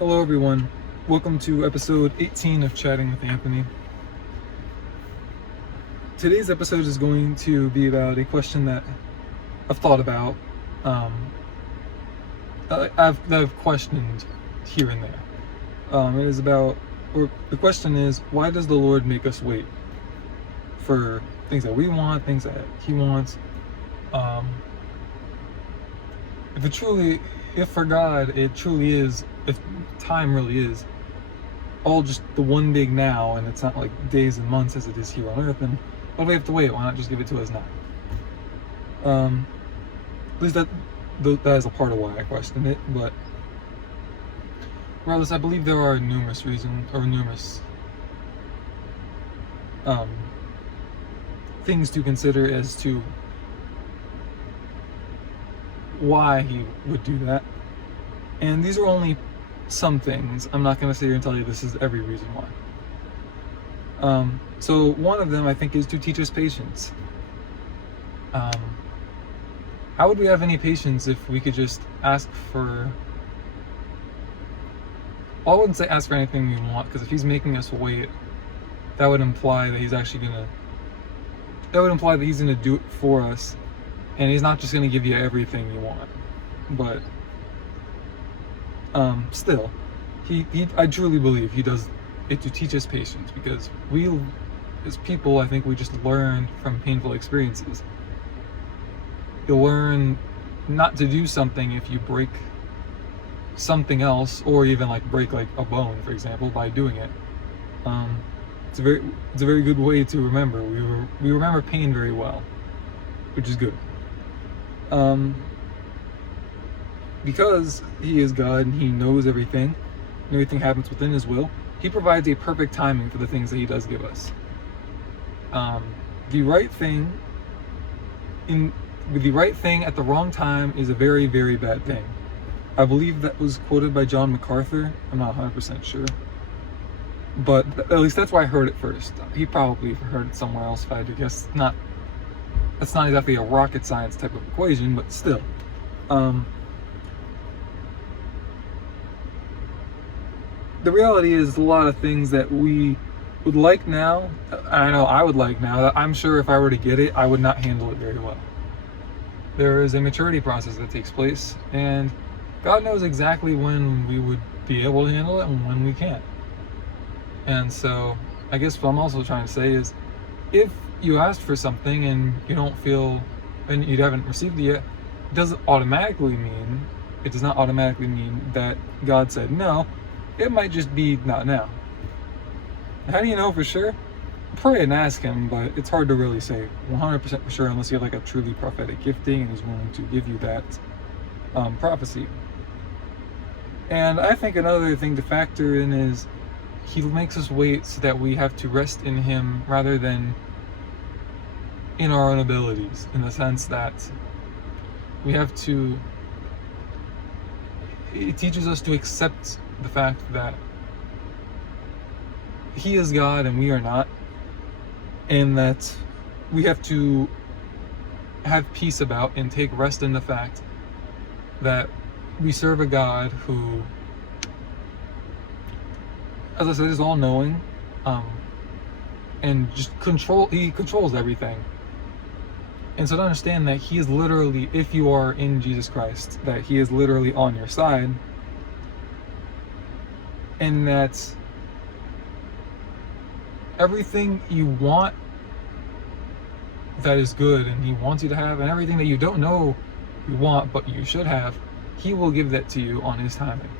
Hello everyone, welcome to episode 18 of Chatting with Anthony. Today's episode is going to be about a question that I've thought about, I've questioned here and there. It is about, or the question is, why does the Lord make us wait for things that we want, things that He wants? If for God it truly is, if time really is all just the one big now, and it's not like days and months as it is here on earth, then why do we have to wait? Why not just give it to us now? At least that is a part of why I question it, but regardless, I believe there are numerous reasons, or numerous things to consider as to why He would do that. And these are only some things. I'm not going to sit here and tell you this is every reason why. So one of them, I think, is to teach us patience. How would we have any patience if we could just ask for... Well, I wouldn't say ask for anything we want, because if He's making us wait, that would imply that He's actually going to... That would imply that He's going to do it for us, and He's not just going to give you everything you want. But still, I truly believe He does it to teach us patience, because we, as people, I think we just learn from painful experiences. You'll learn not to do something if you break something else, or even like break like a bone, for example, by doing it. It's a very good way to remember. We remember pain very well, which is good. Because He is God and He knows everything, and everything happens within His will, He provides a perfect timing for the things that He does give us. The right thing at the wrong time is a very, very bad thing. I believe that was quoted by John MacArthur. I'm not 100% sure, but at least that's where I heard it first. He probably heard it somewhere else, if I had to guess. That's not exactly a rocket science type of equation, but still. The reality is a lot of things that we would like now, I know I would like now, that I'm sure if I were to get it, I would not handle it very well. There is a maturity process that takes place, and God knows exactly when we would be able to handle it and when we can't. And so I guess what I'm also trying to say is, if you asked for something and you don't feel, and you haven't received it yet, it does not automatically mean that God said no. It might just be not now. How do you know for sure? Pray and ask Him, but it's hard to really say 100% for sure unless you have like a truly prophetic gifting and He's willing to give you that prophecy. And I think another thing to factor in is He makes us wait so that we have to rest in Him rather than in our own abilities, in the sense that we have to... It teaches us to accept the fact that He is God and we are not, and that we have to have peace about and take rest in the fact that we serve a God who, as I said, is all-knowing, and just He controls everything. And so to understand that He is literally, if you are in Jesus Christ, that He is literally on your side, and that everything you want that is good and He wants you to have, and everything that you don't know you want but you should have, He will give that to you on His timing.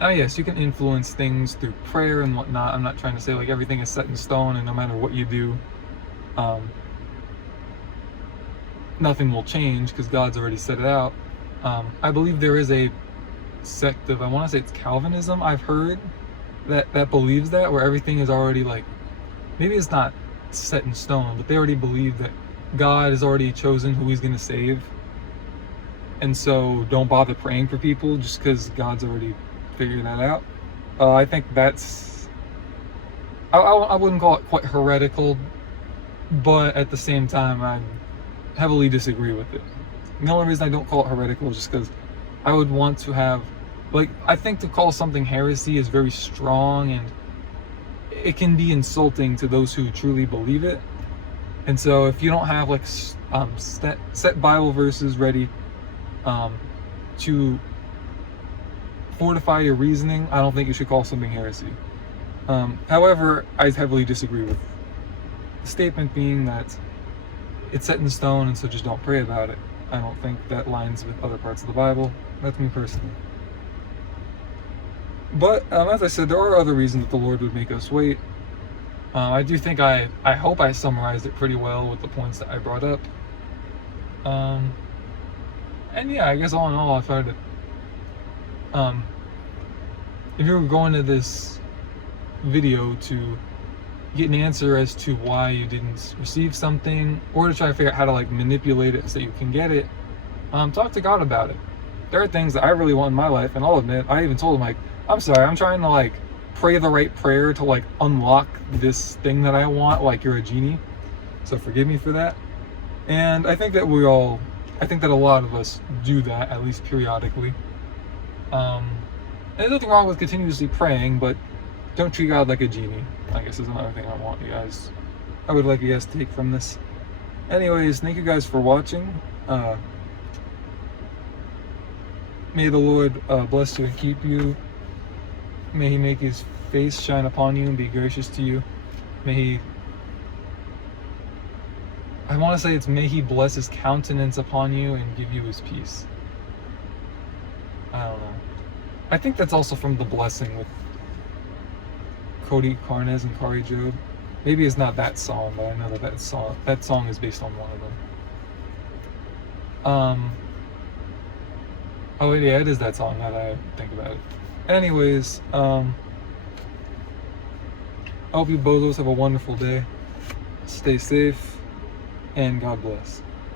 Now yes, you can influence things through prayer and whatnot. I'm not trying to say like everything is set in stone and no matter what you do, nothing will change because God's already set it out. I believe there is a sect of, I want to say it's Calvinism, I've heard, that believes that, where everything is already like, maybe it's not set in stone, but they already believe that God has already chosen who He's going to save, and so don't bother praying for people just because God's already figured that out. I think that's, I wouldn't call it quite heretical, but at the same time I heavily disagree with it. The only reason I don't call it heretical is just because I would want to have Like, I think to call something heresy is very strong, and it can be insulting to those who truly believe it. And so if you don't have like set Bible verses ready to fortify your reasoning, I don't think you should call something heresy. However, I heavily disagree with the statement being that it's set in stone and so just don't pray about it. I don't think that lines with other parts of the Bible. That's me personally. But as I said, there are other reasons that the Lord would make us wait. I do think I hope I summarized it pretty well with the points that I brought up. And yeah, I guess all in all, I found it. If you were going to this video to get an answer as to why you didn't receive something, or to try to figure out how to like manipulate it so you can get it, talk to God about it. There are things that I really want in my life, and I'll admit, I even told him, like, I'm sorry, I'm trying to like pray the right prayer to like unlock this thing that I want, like you're a genie, so forgive me for that. And I think that I think that a lot of us do that, at least periodically. And there's nothing wrong with continuously praying, but don't treat God like a genie, I guess is another thing I would like you guys to take from this. Anyways, thank you guys for watching. May the Lord bless you and keep you. May he make his face shine upon you and be gracious to you. May he bless his countenance upon you and give you his peace. I don't know. I think that's also from The Blessing with Cody Carnes and Kari Jobe. Maybe it's not that song, but I know that song is based on one of them. Oh yeah, it is that song now that I think about it. Anyways, I hope you bozos have a wonderful day. Stay safe, and God bless.